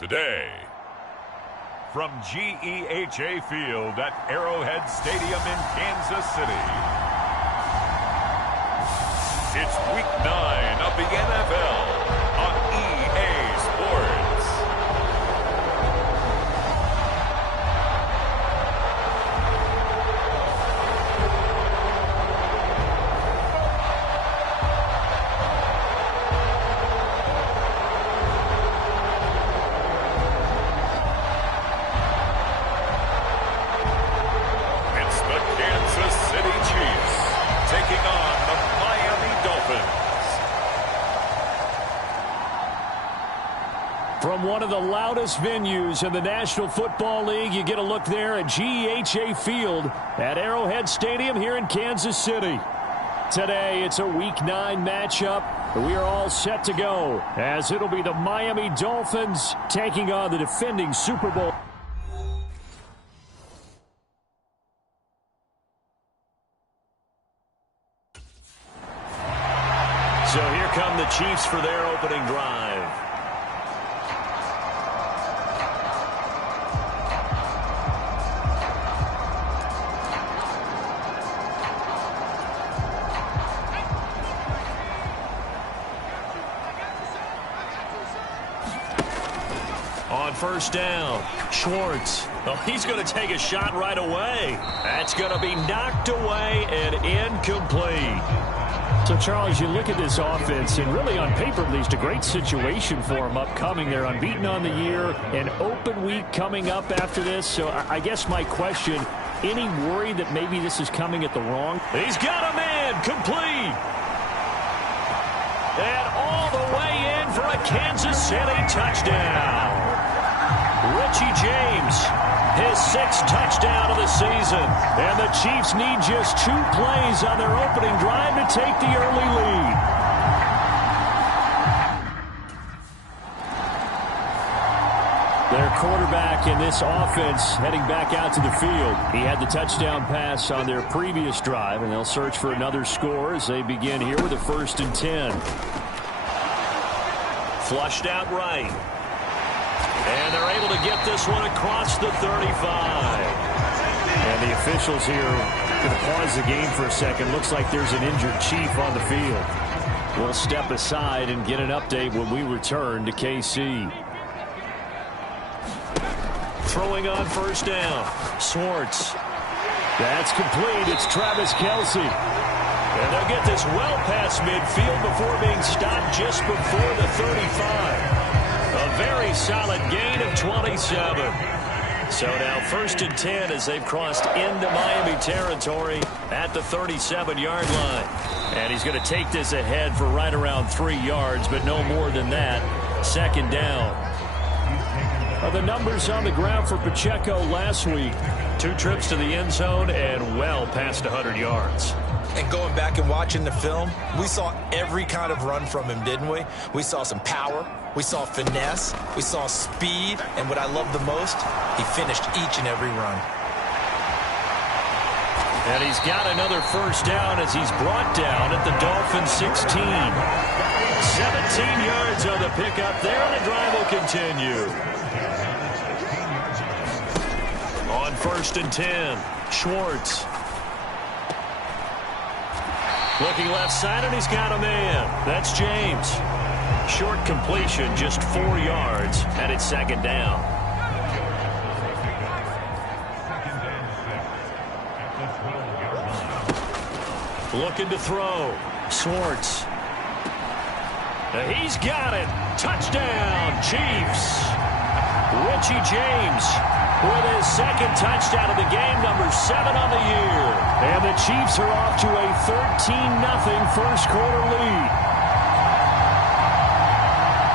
Today, from GEHA Field at Arrowhead Stadium in Kansas City, it's Week 9 of the NFL on EA Sports. From one of the loudest venues in the National Football League, you get a look there at GEHA Field at Arrowhead Stadium here in Kansas City. Today, it's a Week 9 matchup. We are all set to go, as it'll be the Miami Dolphins taking on the defending Super Bowl. So here come the Chiefs for their opening drive. On first down, Schwartz. Oh, he's going to take a shot right away. That's going to be knocked away and incomplete. So, Charles, you look at this offense, and really on paper, at least, a great situation for them upcoming. They're unbeaten on the year, an open week coming up after this. So I guess my question, any worry that maybe this is coming at the wrong? He's got a man, complete. And all the way in for a Kansas City touchdown. Richie James, his 6th touchdown of the season. And the Chiefs need just 2 plays on their opening drive to take the early lead. Their quarterback in this offense heading back out to the field. He had the touchdown pass on their previous drive, and they'll search for another score as they begin here with a 1st and 10. Flushed out right. And they're able to get this one across the 35. And the officials here going to pause the game for a second. Looks like there's an injured Chief on the field. We'll step aside and get an update when we return to KC. Throwing on first down. Schwartz. That's complete. It's Travis Kelce. And they'll get this well past midfield before being stopped just before the 35. A very solid gain of 27. So now 1st and 10 as they've crossed into Miami territory at the 37-yard line. And he's going to take this ahead for right around 3 yards, but no more than that. 2nd down. The numbers on the ground for Pacheco last week. 2 trips to the end zone and well past 100 yards. And going back and watching the film, we saw every kind of run from him, didn't we? We saw some power. We saw finesse. We saw speed. And what I love the most, he finished each and every run. And he's got another 1st down as he's brought down at the Dolphins' 16. 17 yards on the pickup there, and the drive will continue. On 1st and 10, Schwartz. Looking left side, and he's got a man. That's James. Short completion, just 4 yards, and it's 2nd down. Looking to throw. Schwartz. He's got it. Touchdown, Chiefs. Richie James with his 2nd touchdown of the game, number 7 on the year. And the Chiefs are off to a 13-0 first quarter lead.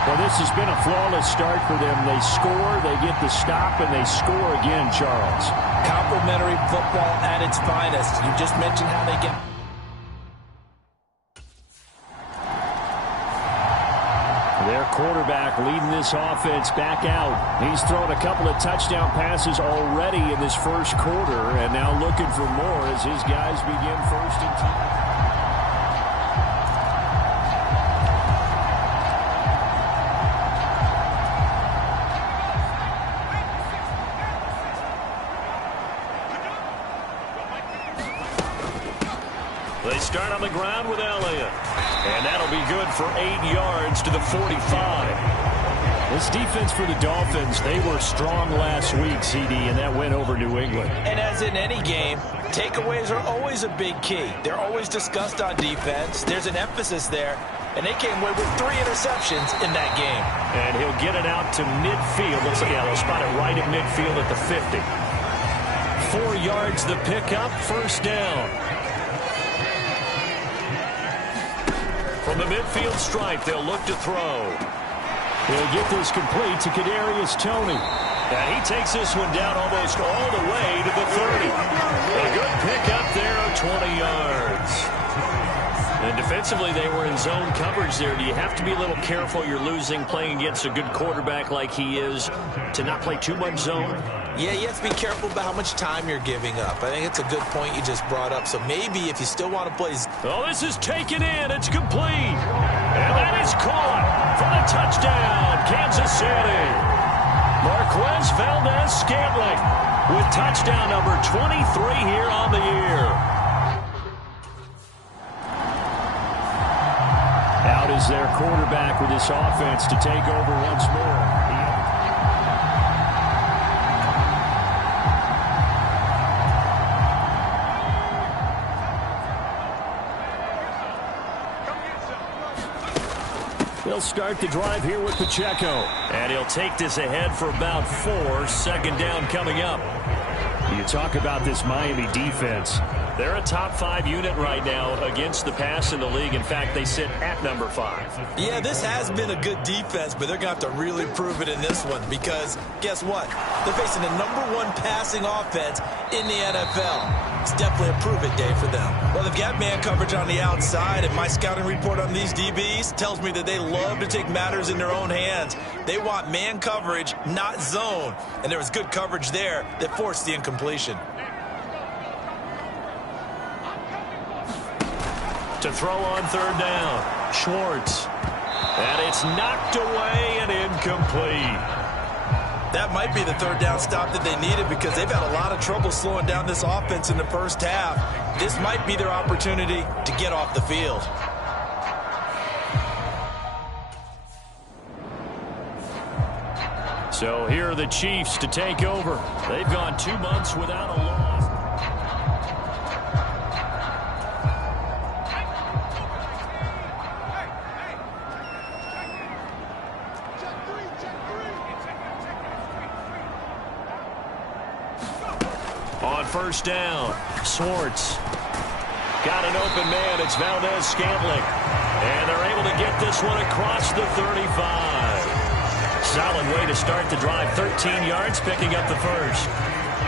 Well, this has been a flawless start for them. They score, they get the stop, and they score again, Charles. Complimentary football at its finest. You just mentioned how they get... Their quarterback leading this offense back out. He's thrown a couple of touchdown passes already in this first quarter, and now looking for more as his guys begin 1st and 10. They start on the ground with Elliott. And that'll be good for 8 yards to the 45. This defense for the Dolphins, they were strong last week, CD, and that went over New England. And as in any game, takeaways are always a big key. They're always discussed on defense. There's an emphasis there. And they came away with 3 interceptions in that game. And he'll get it out to midfield. Looks like they'll spot it right at midfield at the 50. 4 yards the pickup, first down. From the midfield stripe, they'll look to throw. He'll get this complete to Kadarius Toney. And he takes this one down almost all the way to the 30. A good pickup there of 20 yards. And defensively, they were in zone coverage there. Do you have to be a little careful? You're losing playing against a good quarterback like he is to not play too much zone? Yeah, you have to be careful about how much time you're giving up. I think it's a good point you just brought up. So maybe if you still want to play... Oh, this is taken in. It's complete. And that is caught for the touchdown, Kansas City. Marquez Valdez-Scantling with touchdown number 23 here on the year. Out is their quarterback with this offense to take over once more. They'll start the drive here with Pacheco. And he'll take this ahead for about 4. Second down coming up. You talk about this Miami defense. They're a top 5 unit right now against the pass in the league. In fact, they sit at number 5. Yeah, this has been a good defense, but they're going to have to really prove it in this one because guess what? They're facing the #1 passing offense in the NFL. It's definitely a prove-it day for them. Well, they've got man coverage on the outside, and my scouting report on these DBs tells me that they love to take matters in their own hands. They want man coverage, not zone, and there was good coverage there that forced the incompletion. To throw on third down, Schwartz. And it's knocked away and incomplete. That might be the third down stop that they needed because they've had a lot of trouble slowing down this offense in the first half. This might be their opportunity to get off the field. So here are the Chiefs to take over. They've gone 2 months without a loss. On first down, Schwartz. Got an open man. It's Valdez-Scantling. And they're able to get this one across the 35. Solid way to start the drive. 13 yards, picking up the first.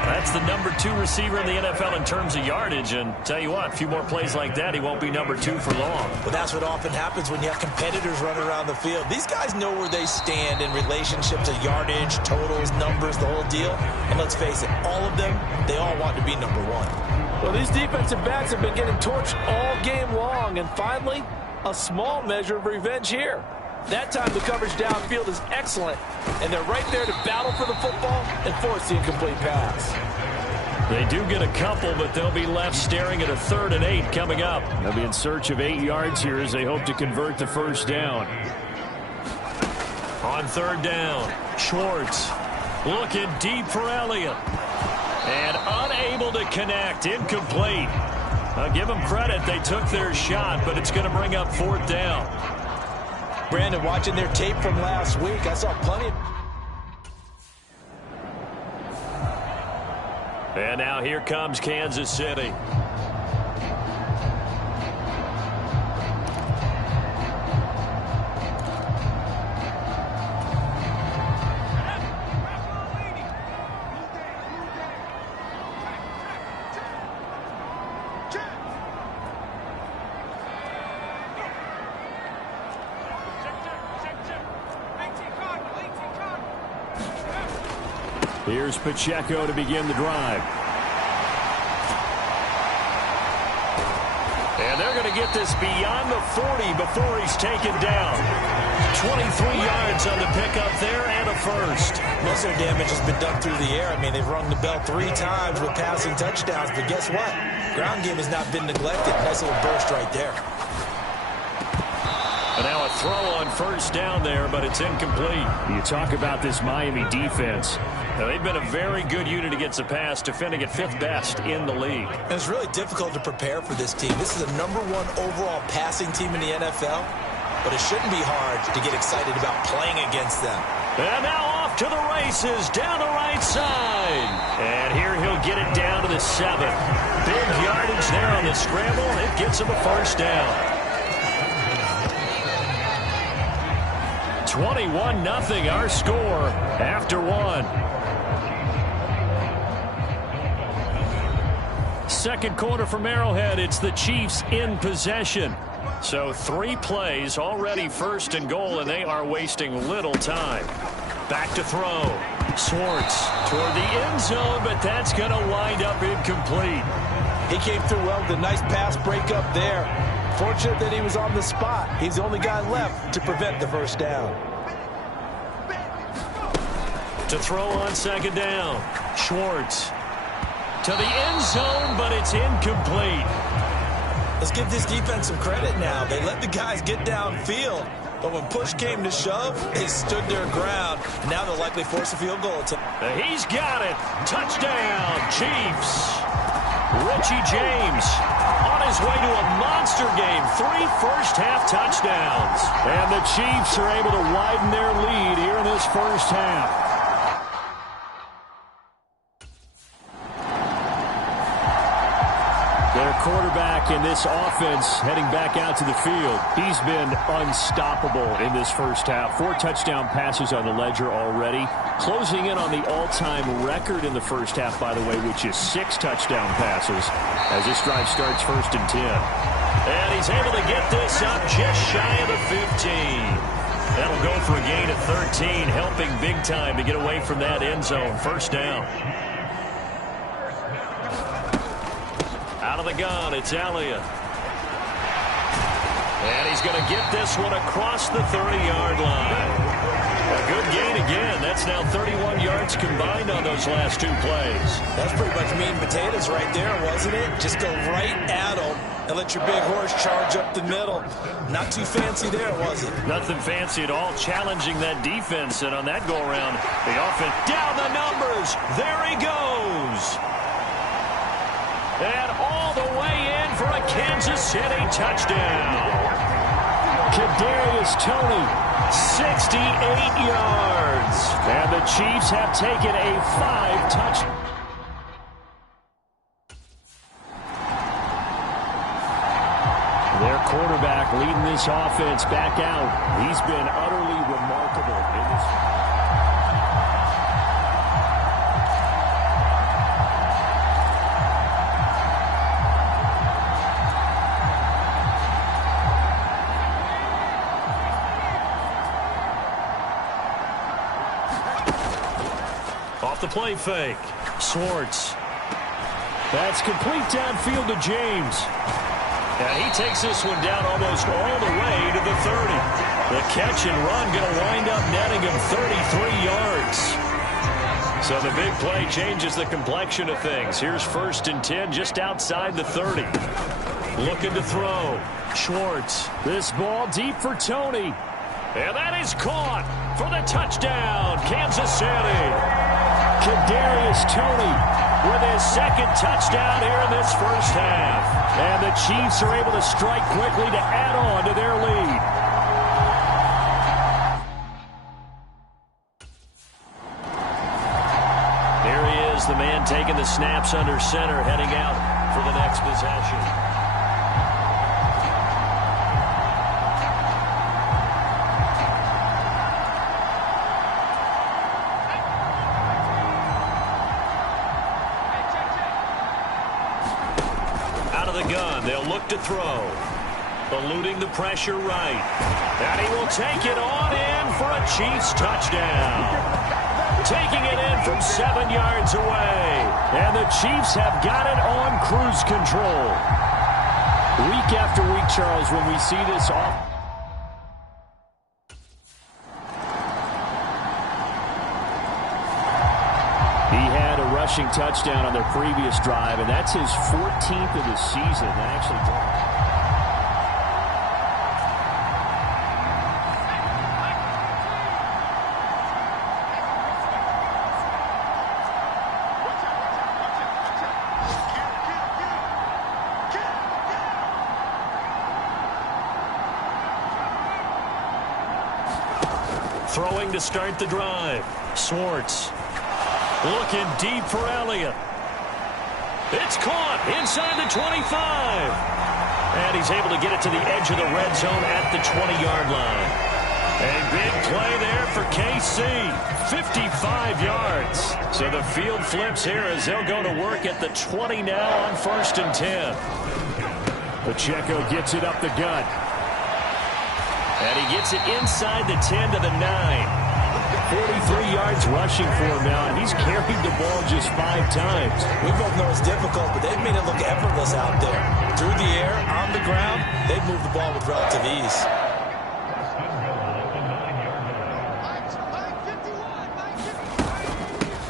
That's the #2 receiver in the NFL in terms of yardage. And tell you what, a few more plays like that, he won't be #2 for long. Well, that's what often happens when you have competitors running around the field. These guys know where they stand in relationship to yardage, totals, numbers, the whole deal. And let's face it, all of them, they all want to be #1. Well, these defensive backs have been getting torched all game long. And finally, a small measure of revenge here. That time the coverage downfield is excellent, and they're right there to battle for the football and force the incomplete pass. They do get a couple, but they'll be left staring at a 3rd and 8 coming up. They'll be in search of 8 yards here as they hope to convert the first down. On third down, Schwartz looking deep for Elliott. And unable to connect, incomplete. I'll give them credit, they took their shot, but it's going to bring up 4th down. Brandon, watching their tape from last week, I saw plenty of... And now here comes Kansas City. Here's Pacheco to begin the drive. And they're going to get this beyond the 40 before he's taken down. 23 yards on the pickup there and a first. Most of their damage has been done through the air. I mean, they've rung the bell 3 times with passing touchdowns, but guess what? Ground game has not been neglected. Nice little burst right there. And now a throw on first down there, but it's incomplete. You talk about this Miami defense. Now, they've been a very good unit against the pass, defending at 5th best in the league. And it's really difficult to prepare for this team. This is a #1 overall passing team in the NFL, but it shouldn't be hard to get excited about playing against them. And now off to the races, down the right side. And here he'll get it down to the 7. Big yardage there on the scramble. It gets him a first down. 21-0 our score after 1. Second quarter from Arrowhead. It's the Chiefs in possession. So 3 plays, already 1st and goal, and they are wasting little time. Back to throw. Swartz toward the end zone, but that's going to wind up incomplete. He came through well with a nice pass breakup there. Fortunate that he was on the spot. He's the only guy left to prevent the first down. To throw on 2nd down. Schwartz to the end zone, but it's incomplete. Let's give this defense some credit now. They let the guys get downfield, but when push came to shove, they stood their ground. Now they'll likely force a field goal. He's got it. Touchdown, Chiefs. Richie James on his way to a monster game. 3 first-half touchdowns. And the Chiefs are able to widen their lead here in this first half. Their quarterback in this offense heading back out to the field. He's been unstoppable in this first half. 4 touchdown passes on the ledger already. Closing in on the all-time record in the first half, by the way, which is 6 touchdown passes as this drive starts 1st and 10. And he's able to get this up just shy of the 15. That'll go for a gain of 13, helping big time to get away from that end zone. First down. Out of the gun, it's Elliott. And he's going to get this one across the 30-yard line. A good gain again. That's now 31 yards combined on those last 2 plays. That's pretty much meat and potatoes right there, wasn't it? Just go right at them and let your big horse charge up the middle. Not too fancy there, was it? Nothing fancy at all. Challenging that defense, and on that go-around, the offense down the numbers. There he goes. And all the way in for a Kansas City touchdown. Kadarius Toney, 68 yards. And the Chiefs have taken a 5-touch. Their quarterback leading this offense back out. He's been utterly remarkable in this. Off the play fake. Swartz. That's complete downfield to James. And he takes this one down almost all the way to the 30. The catch and run going to wind up netting him 33 yards. So the big play changes the complexion of things. Here's 1st and 10 just outside the 30. Looking to throw. Schwartz. This ball deep for Toney. And that is caught for the touchdown, Kansas City. Kadarius Toney with his 2nd touchdown here in this first half. And the Chiefs are able to strike quickly to add on to their lead. There he is, the man taking the snaps under center, heading out for the next possession. They'll look to throw. Eluding the pressure right. And he will take it on in for a Chiefs touchdown. Taking it in from 7 yards away. And the Chiefs have got it on cruise control. Week after week, Charles, when we see this off. He had a rushing touchdown on their previous drive, and that's his 14th of the season. That actually... Throwing to start the drive. Swartz looking deep for Elliott. It's caught inside the 25. And he's able to get it to the edge of the red zone at the 20-yard line. A big play there for KC. 55 yards. So the field flips here as they'll go to work at the 20 now on 1st and 10. Pacheco gets it up the gut. And he gets it inside the 10 to the 9. 43 yards rushing for him now, and he's carried the ball just 5 times. We both know it's difficult, but they've made it look effortless out there. Through the air, on the ground, they've moved the ball with relative ease.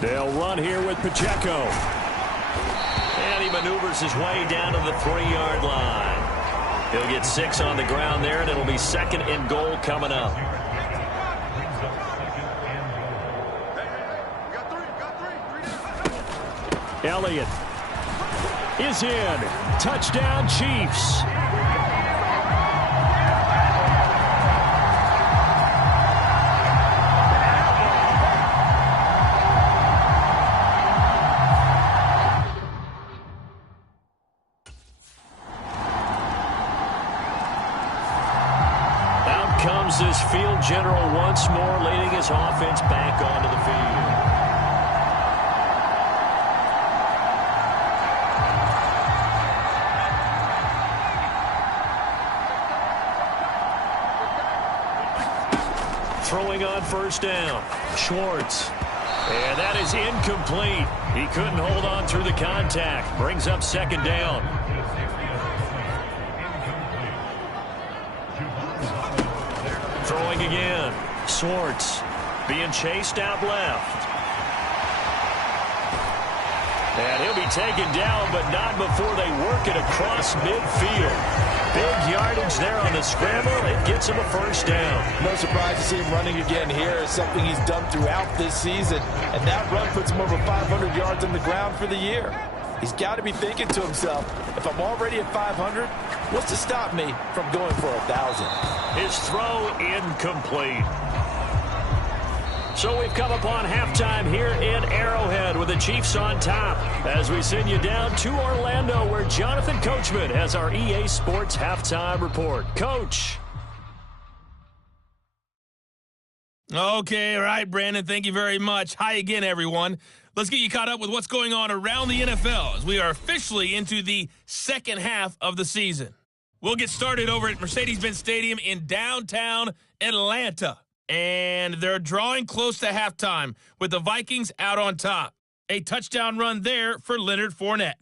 They'll run here with Pacheco. And he maneuvers his way down to the 3-yard line. He'll get 6 on the ground there, and it'll be 2nd and goal coming up. Elliott is in. Touchdown, Chiefs. Out comes this field general once more, leading his offense back onto the field. Throwing on 1st down. Schwartz. And that is incomplete. He couldn't hold on through the contact. Brings up 2nd down. Throwing again. Schwartz being chased out left. And he'll be taken down, but not before they work it across midfield. Big yardage there on the scramble. It gets him a 1st down. No surprise to see him running again here. It's something he's done throughout this season. And that run puts him over 500 yards on the ground for the year. He's got to be thinking to himself, if I'm already at 500, what's to stop me from going for 1,000? His throw incomplete. So we've come upon halftime here in Arrowhead with the Chiefs on top as we send you down to Orlando where Jonathan Coachman has our EA Sports halftime report. Coach. Okay, all right, Brandon, thank you very much. Hi again, everyone. Let's get you caught up with what's going on around the NFL as we are officially into the 2nd half of the season. We'll get started over at Mercedes-Benz Stadium in downtown Atlanta. And they're drawing close to halftime with the Vikings out on top. A touchdown run there for Leonard Fournette.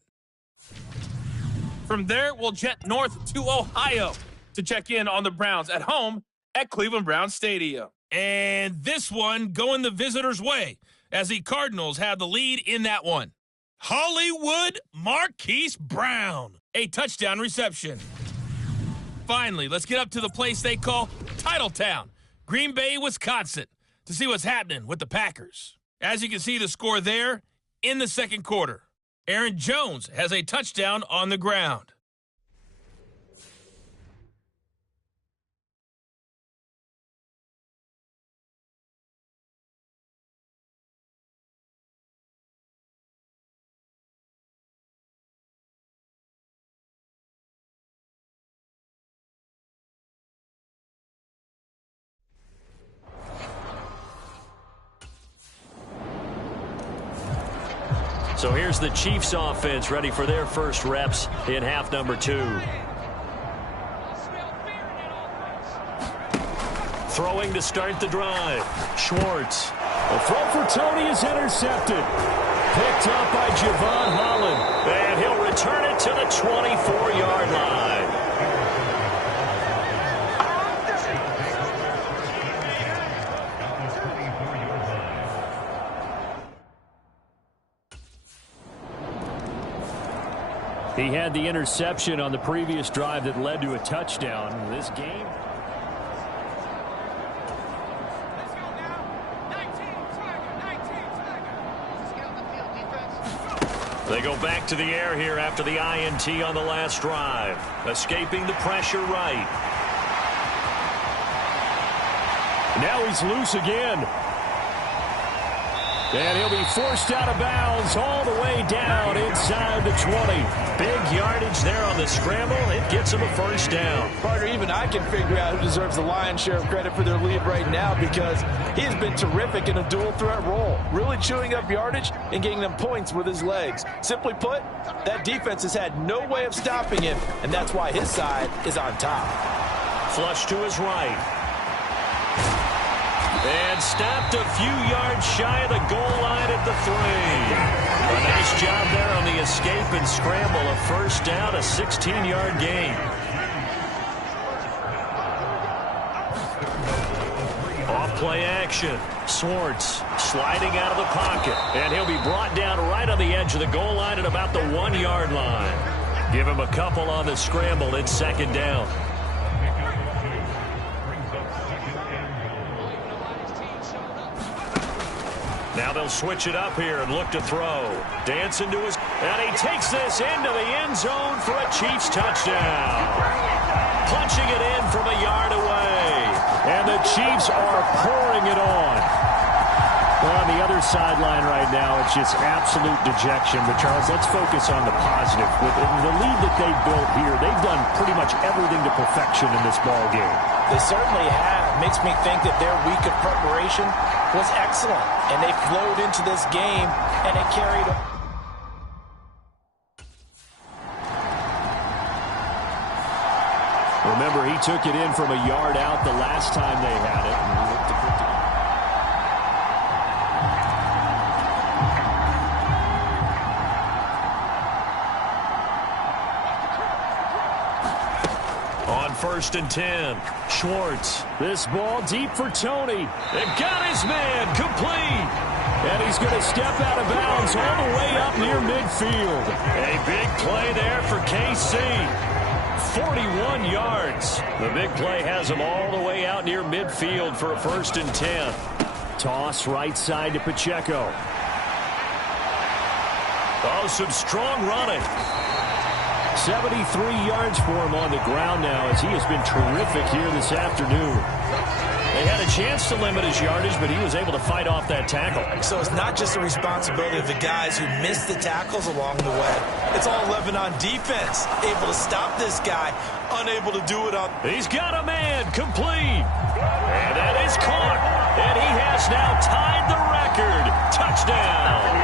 From there, we'll jet north to Ohio to check in on the Browns at home at Cleveland Browns Stadium. And this one going the visitors' way as the Cardinals have the lead in that one. Hollywood Marquise Brown, a touchdown reception. Finally, let's get up to the place they call Titletown, Green Bay, Wisconsin, to see what's happening with the Packers. As you can see the score there in the 2nd quarter. Aaron Jones has a touchdown on the ground. So here's the Chiefs offense ready for their first reps in half number 2. Throwing to start the drive. Schwartz. The throw for Tony is intercepted. Picked up by Javon Holland. And he'll return it to the 24-yard line. He had the interception on the previous drive that led to a touchdown. This game. They go back to the air here after the INT on the last drive. Escaping the pressure right. Now he's loose again. And he'll be forced out of bounds all the way down inside the 20. Big yardage there on the scramble. It gets him a first down. Partner, even I can figure out who deserves the lion's share of credit for their lead right now, because he has been terrific in a dual threat role, really chewing up yardage and getting them points with his legs. Simply put, that defense has had no way of stopping him, and that's why his side is on top. Flush to his right. And stopped a few yards shy of the goal line at the 3. A nice job there on the escape and scramble. A first down, a 16-yard gain. Off play action. Swartz sliding out of the pocket. And he'll be brought down right on the edge of the goal line at about the 1-yard line. Give him a couple on the scramble. It's second down. Now they'll switch it up here and look to throw. Dancing to his... And he takes this into the end zone for a Chiefs touchdown. Punching it in from a yard away. And the Chiefs are pouring it on. Well, on the other sideline right now, it's just absolute dejection. But, Charles, let's focus on the positive. With the lead that they've built here, they've done pretty much everything to perfection in this ball game. They certainly have. Makes me think that their week of preparation was excellent, and they flowed into this game, and it carried. Remember, he took it in from a yard out the last time they had it. And looked to put it. On 1st and 10, Schwartz. This ball deep for Tony. They've got his man complete. And he's going to step out of bounds all the way up near midfield. A big play there for KC. 41 yards. The big play has him all the way out near midfield for a 1st and 10. Toss right side to Pacheco. Oh, some strong running. 73 yards for him on the ground now, as he has been terrific here this afternoon. They had a chance to limit his yardage, but he was able to fight off that tackle. So it's not just the responsibility of the guys who missed the tackles along the way. It's all 11 on defense. Able to stop this guy, unable to do it on. He's got a man complete. And that is caught. And he has now tied the record. Touchdown.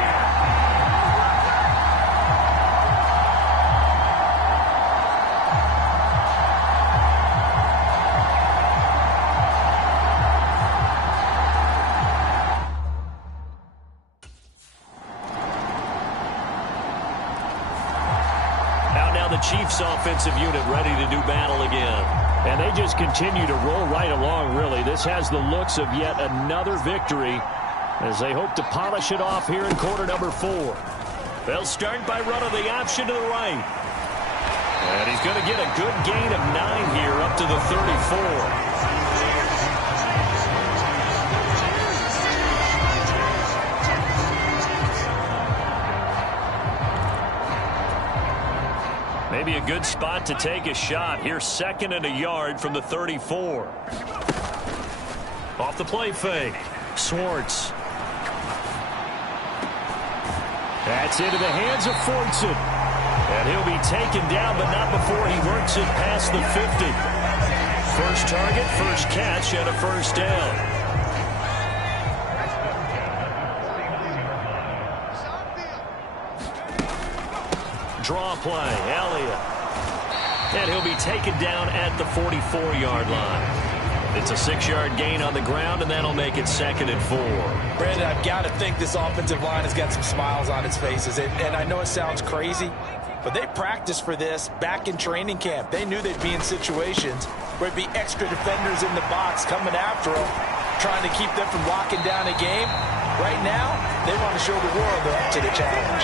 Chiefs offensive unit ready to do battle again. And they just continue to roll right along, really. This has the looks of yet another victory as they hope to polish it off here in quarter number 4. They'll start by running the option to the right. And he's going to get a good gain of 9 here up to the 34. Maybe a good spot to take a shot. Here's 2nd and a yard from the 34. Off the play fake. Swartz. That's into the hands of Fortson. And he'll be taken down, but not before he works it past the 50. First target, first catch, and a first down. Draw play, Elliott. And he'll be taken down at the 44-yard line. It's a 6-yard gain on the ground, and that'll make it 2nd and 4. Brandon, I've got to think this offensive line has got some smiles on its faces. And I know it sounds crazy, but they practiced for this back in training camp. They knew they'd be in situations where it'd be extra defenders in the box coming after them, trying to keep them from locking down a game. Right now, they want to show the world they're up to the challenge.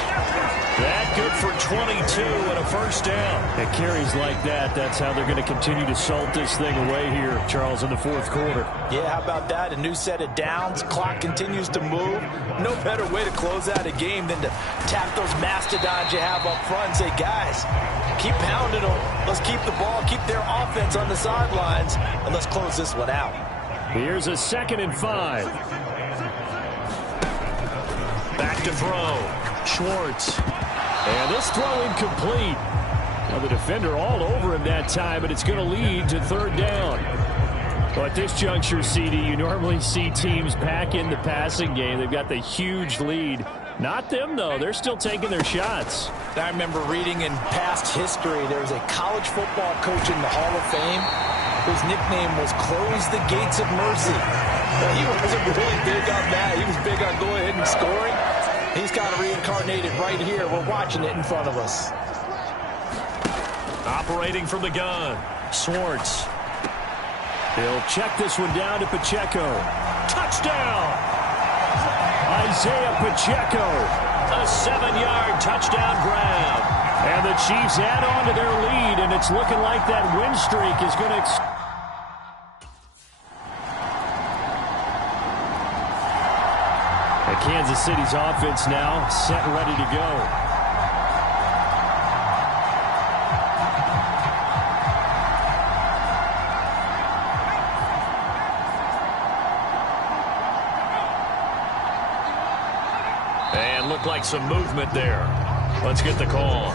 That good for 22 and a first down. It carries like that. That's how they're going to continue to salt this thing away here, Charles, in the fourth quarter. Yeah, how about that? A new set of downs. Clock continues to move. No better way to close out a game than to tap those mastodons you have up front and say, guys, keep pounding them. Let's keep the ball, keep their offense on the sidelines, and let's close this one out. Here's a 2nd and 5. Back to throw. Schwartz. And this throw incomplete. Now the defender all over him that time, but it's going to lead to 3rd down. Well, at this juncture, CD, you normally see teams pack in the passing game. They've got the huge lead. Not them, though. They're still taking their shots. I remember reading in past history, there was a college football coach in the Hall of Fame whose nickname was Close the Gates of Mercy. Well, he wasn't really big on that. He was big on going ahead and scoring. He's kind of reincarnated right here. We're watching it in front of us. Operating from the gun. Schwartz. He'll check this one down to Pacheco. Touchdown! Isaiah Pacheco. A 7-yard touchdown grab. And the Chiefs add on to their lead, and it's looking like that win streak is going to... Kansas City's offense now set and ready to go. And looked like some movement there. Let's get the call.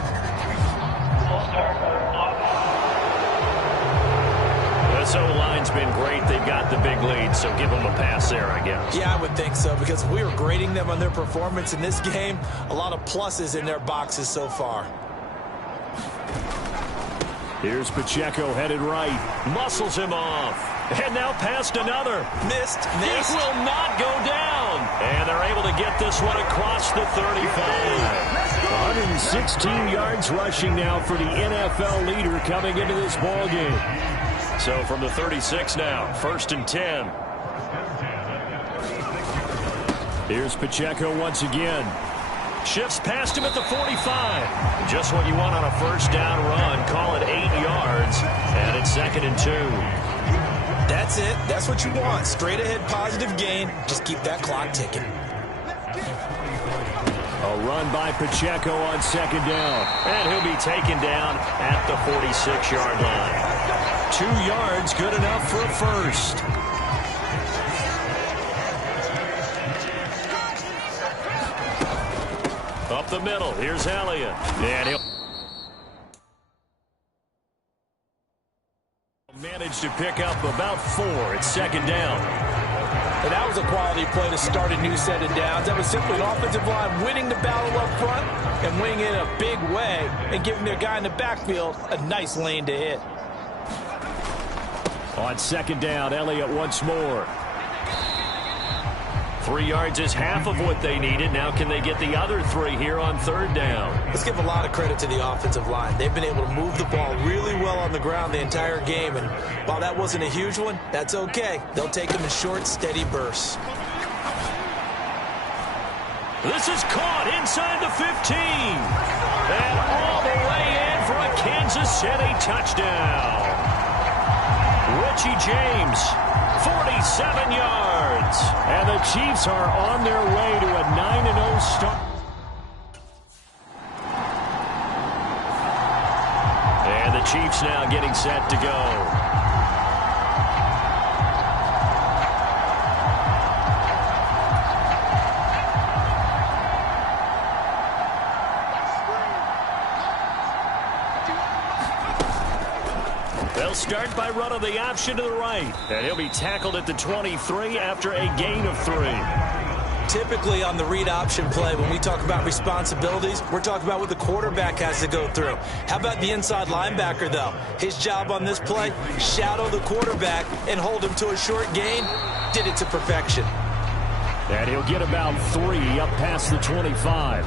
This O-line's been great. They've got the big lead, so give them a pass there, I guess. Yeah, I would think so, because we were grading them on their performance in this game. A lot of pluses in their boxes so far. Here's Pacheco headed right. Muscles him off. And now past another. Missed. It will not go down. And they're able to get this one across the 35. 116 yards rushing now for the NFL leader coming into this ball game. So from the 36 now, 1st and 10. Here's Pacheco once again. Shifts past him at the 45. Just what you want on a first down run. Call it 8 yards. And it's 2nd and 2. That's it. That's what you want. Straight ahead positive gain. Just keep that clock ticking. A run by Pacheco on 2nd down. And he'll be taken down at the 46-yard line. 2 yards, good enough for a first. Up the middle, here's Elliott. And he'll manage to pick up about 4. It's 2nd down. And that was a quality play to start a new set of downs. That was simply an offensive line winning the battle up front and winning it in a big way and giving their guy in the backfield a nice lane to hit. On 2nd down, Elliott once more. 3 yards is half of what they needed. Now can they get the other 3 here on 3rd down? Let's give a lot of credit to the offensive line. They've been able to move the ball really well on the ground the entire game. And while that wasn't a huge one, that's okay. They'll take them in short, steady bursts. This is caught inside the 15. And all the way in for a Kansas City touchdown. Richie James, 47 yards. And the Chiefs are on their way to a 9-0 start. And the Chiefs now getting set to go. They'll start by running the option to the right. And he'll be tackled at the 23 after a gain of 3. Typically on the read option play, when we talk about responsibilities, we're talking about what the quarterback has to go through. How about the inside linebacker, though? His job on this play, shadow the quarterback and hold him to a short gain. Did it to perfection. And he'll get about 3 up past the 25.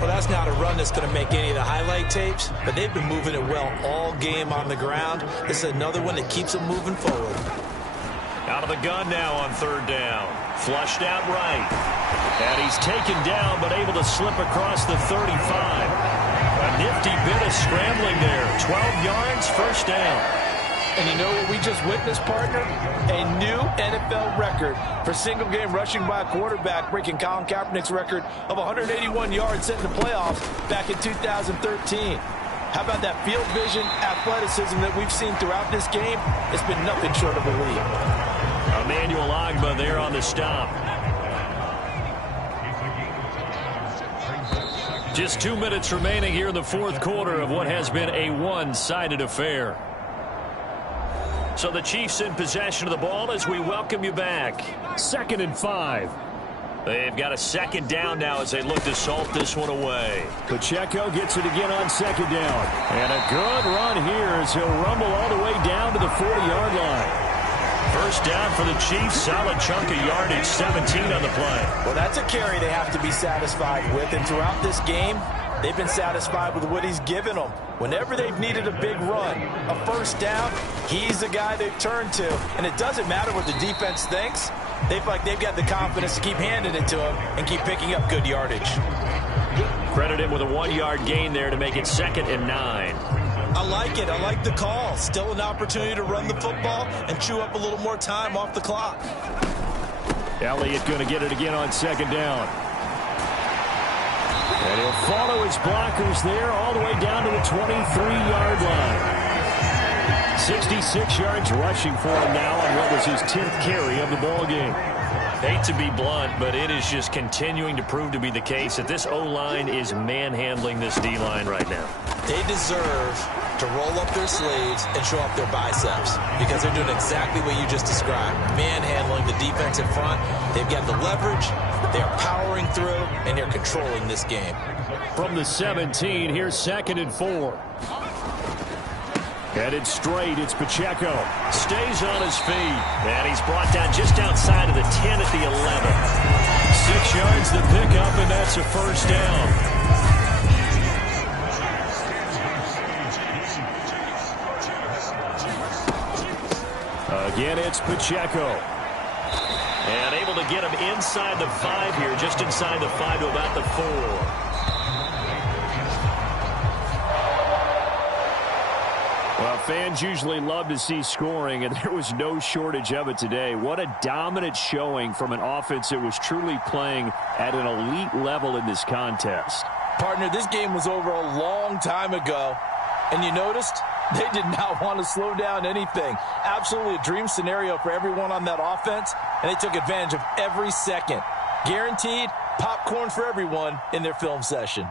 Well, that's not a run that's going to make any of the highlight tapes, but they've been moving it well all game on the ground. This is another one that keeps them moving forward. Out of the gun now on third down. Flushed out right. And he's taken down but able to slip across the 35. A nifty bit of scrambling there. 12 yards, first down. And you know what we just witnessed, partner? A new NFL record for single-game rushing by a quarterback, breaking Colin Kaepernick's record of 181 yards set in the playoffs back in 2013. How about that field vision, athleticism that we've seen throughout this game? It's been nothing short of elite. Emmanuel Ogbah there on the stop. Just 2 minutes remaining here in the fourth quarter of what has been a one-sided affair. So the Chiefs in possession of the ball as we welcome you back. 2nd and 5. They've got a second down now as they look to salt this one away. Pacheco gets it again on second down. And a good run here as he'll rumble all the way down to the 40-yard line. First down for the Chiefs. Solid chunk of yardage, 17 on the play. Well, that's a carry they have to be satisfied with. And throughout this game, they've been satisfied with what he's given them. Whenever they've needed a big run, a first down, he's the guy they've turned to. And it doesn't matter what the defense thinks. They feel like they've got the confidence to keep handing it to him and keep picking up good yardage. Credit him with a 1-yard gain there to make it 2nd and 9. I like it. I like the call. Still an opportunity to run the football and chew up a little more time off the clock. Elliott going to get it again on second down. And he'll follow his blockers there all the way down to the 23-yard line. 66 yards rushing for him now on what was his 10th carry of the ball game. Hate to be blunt, but it is just continuing to prove to be the case that this O-line is manhandling this D-line right now. They deserve to roll up their sleeves and show up their biceps because they're doing exactly what you just described. Manhandling the defense in front. They've got the leverage. They're powering through, and they're controlling this game. From the 17, here's 2nd and 4. Headed straight, it's Pacheco. Stays on his feet. And he's brought down just outside of the 10 at the 11. 6 yards to pick up, and that's a first down. Again, it's Pacheco. And able to get him inside the 5 here, just inside the 5 to about the 4. Well, fans usually love to see scoring, and there was no shortage of it today. What a dominant showing from an offense that was truly playing at an elite level in this contest. Partner, this game was over a long time ago, and you noticed they did not want to slow down anything. Absolutely a dream scenario for everyone on that offense, and they took advantage of every second. Guaranteed popcorn for everyone in their film session.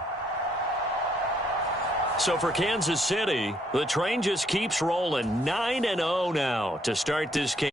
So for Kansas City, the train just keeps rolling. 9-0 now to start this game.